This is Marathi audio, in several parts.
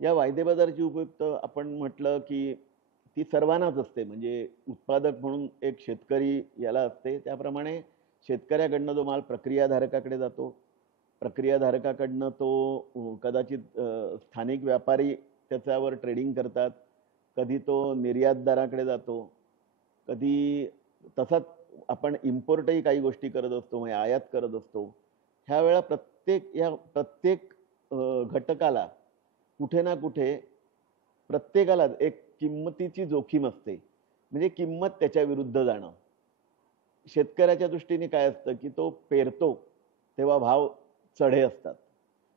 या वायदे बाजाराची उपयुक्त आपण म्हटलं, की ती सर्वांनाच असते. म्हणजे उत्पादक म्हणून एक शेतकरी याला असते. त्याप्रमाणे शेतकऱ्याकडनं जो माल प्रक्रियाधारकाकडे जातो. प्रक्रियाधारकाकडनं तो कदाचित स्थानिक व्यापारी त्याच्यावर ट्रेडिंग करतात. कधी तो निर्यातदाराकडे जातो. कधी तसाच आपण इम्पोर्टही काही गोष्टी करत असतो, म्हणजे आयात करत असतो. ह्यावेळेला प्रत्येक घटकाला कुठे ना कुठे प्रत्येकालाच एक किंमतीची जोखीम असते. म्हणजे किंमत त्याच्या विरुद्ध जाणं. शेतकऱ्याच्या दृष्टीने काय असतं, की तो पेरतो तेव्हा भाव चढे असतात.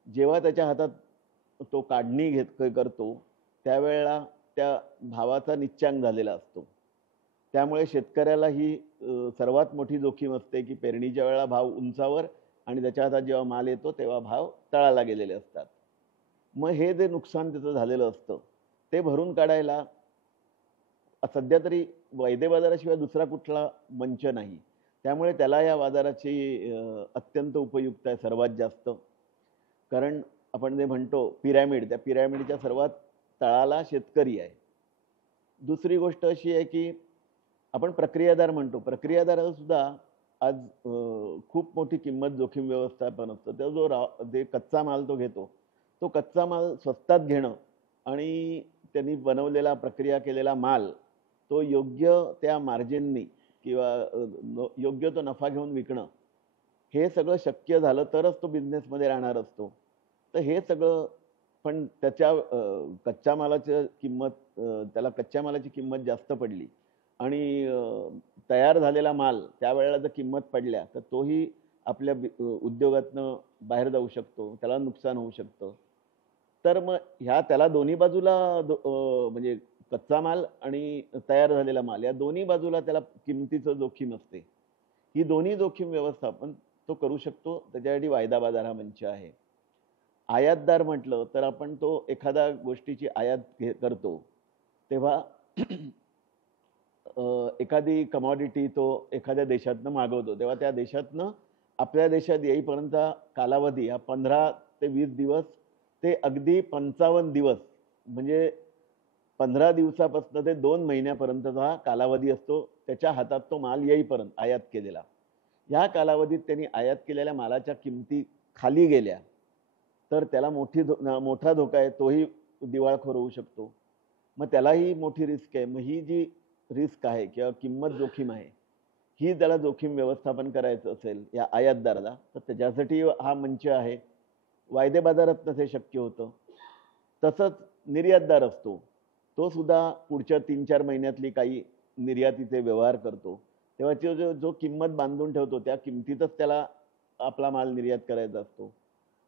जेव्हा त्याच्या हातात तो काढणी करतो, त्यावेळेला त्या भावाचा निच्चांक झालेला असतो. त्यामुळे शेतकऱ्याला ही सर्वात मोठी जोखीम असते, की पेरणीच्या वेळेला भाव उंचावर आणि त्याच्या हातात जेव्हा माल येतो तेव्हा भाव तळाला गेलेले असतात. मग हे जे नुकसान त्याचं झालेलं असतं, ते भरून काढायला सध्या तरी वायदे बाजाराशिवाय दुसरा कुठला मंच नाही. त्यामुळे त्याला या बाजाराची अत्यंत उपयुक्त आहे सर्वात जास्त. कारण आपण जे म्हणतो पिरॅमिड, त्या पिरॅमिडच्या सर्वात तळाला शेतकरी आहे. दुसरी गोष्ट अशी आहे, की आपण प्रक्रियादार म्हणतो. प्रक्रियादाराला सुद्धा आज खूप मोठी किंमत जोखीम व्यवस्थापन असतं. तो जे कच्चा माल तो घेतो, तो कच्चा माल स्वस्तात घेणं आणि त्यांनी बनवलेला, प्रक्रिया केलेला माल तो योग्य त्या मार्जिननी किंवा योग्य तो नफा घेऊन विकणं, हे सगळं शक्य झालं तरच तो बिझनेसमध्ये राहणार असतो. तर हे सगळं पण त्याच्या कच्च्या मालाची किंमत त्याला कच्च्या मालाची किंमत जास्त पडली आणि तयार झालेला माल त्यावेळेला जर किंमत पडल्या, तर तोही आपल्या उद्योगातनं बाहेर जाऊ शकतो. त्याला नुकसान होऊ शकतं. तर मग त्याला दोन्ही बाजूला म्हणजे कच्चा माल आणि तयार झालेला माल या दोन्ही बाजूला त्याला किमतीचं जोखीम असते. ही दोन्ही जोखीम व्यवस्थापन तो करू शकतो. त्याच्यासाठी वायदा बाजार हा मंच आहे. आयातदार म्हटलं तर आपण तो एखाद्या गोष्टीची आयात करतो, तेव्हा एखादी कमॉडिटी तो एखाद्या देशातनं मागवतो. तेव्हा त्या देशातनं आपल्या देशात येईपर्यंत कालावधी हा 15 ते 20 दिवस ते अगदी 55 दिवस म्हणजे 15 दिवसापासून ते 2 महिन्यापर्यंतचा हा कालावधी असतो. त्याच्या हातात तो माल येईपर्यंत आयात केलेला. या कालावधीत त्यांनी आयात केलेल्या मालाच्या किमती खाली गेल्या, तर त्याला मोठा धोका आहे. तोही दिवाळखोर होऊ शकतो. मग त्यालाही मोठी रिस्क आहे. मग ही जी रिस्क आहे किंवा किंमत जोखीम आहे, ही त्याला जोखीम व्यवस्थापन करायचं असेल या आयातदाराला, तर त्याच्यासाठी हा मंच आहे. वायदे बाजारातनंच हे शक्य होतं. तसंच निर्यातदार असतो. तो सुद्धा पुढच्या 3-4 महिन्यातली काही निर्यातीचे व्यवहार करतो. तेव्हा जो किंमत बांधून ठेवतो, त्या किमतीतच त्याला आपला माल निर्यात करायचा असतो.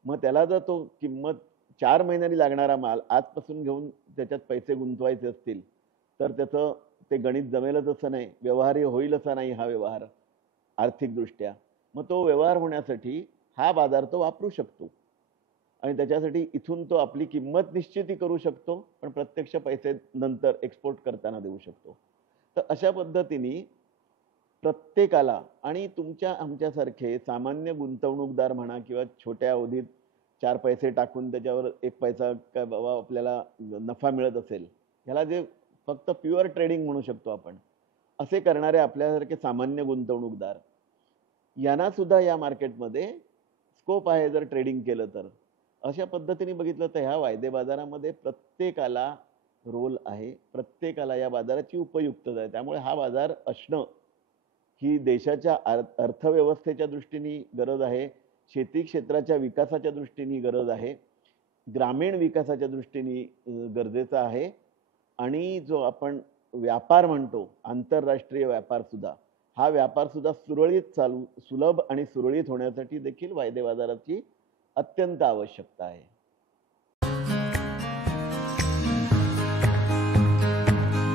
मग त्याला जर तो किंमत 4 महिन्यांनी लागणारा माल आजपासून घेऊन त्याच्यात पैसे गुंतवायचे असतील, तर त्याचं ते गणित जमेलच असं नाही, व्यवहार्य होईल असा नाही हा व्यवहार आर्थिकदृष्ट्या. मग तो व्यवहार होण्यासाठी हा बाजार तो वापरू शकतो आणि त्याच्यासाठी इथून तो आपली किंमत निश्चिती करू शकतो, पण प्रत्यक्ष पैसे नंतर एक्सपोर्ट करताना देऊ शकतो. तर अशा पद्धतीने प्रत्येकाला आणि तुमच्या आमच्यासारखे सामान्य गुंतवणूकदार म्हणा किंवा छोट्या अवधीत 4 पैसे टाकून त्याच्यावर 1 पैसा काय बाबा आपल्याला नफा मिळत असेल, ह्याला जे फक्त प्युअर ट्रेडिंग म्हणू शकतो आपण. असे करणारे आपल्यासारखे सामान्य गुंतवणूकदार यांना सुद्धा या मार्केटमध्ये स्कोप आहे जर ट्रेडिंग केलं तर. अशा पद्धतीने बघितलं तर ह्या वायदे बाजारामध्ये प्रत्येकाला रोल आहे. प्रत्येकाला या बाजाराची उपयुक्तता आहे. त्यामुळे हा बाजार असणं ही देशाच्या अर्थव्यवस्थेच्या दृष्टीने गरज आहे. शेती क्षेत्राच्या विकासाच्या दृष्टीने गरज आहे. ग्रामीण विकासाच्या दृष्टीने गरजेचं आहे. आणि जो आपण व्यापार म्हणतो, आंतरराष्ट्रीय व्यापार सुद्धा, हा व्यापार सुद्धा सुलभ आणि सुरळीत होण्यासाठी देखील वायदे बाजाराची अत्यंत आवश्यकता आहे.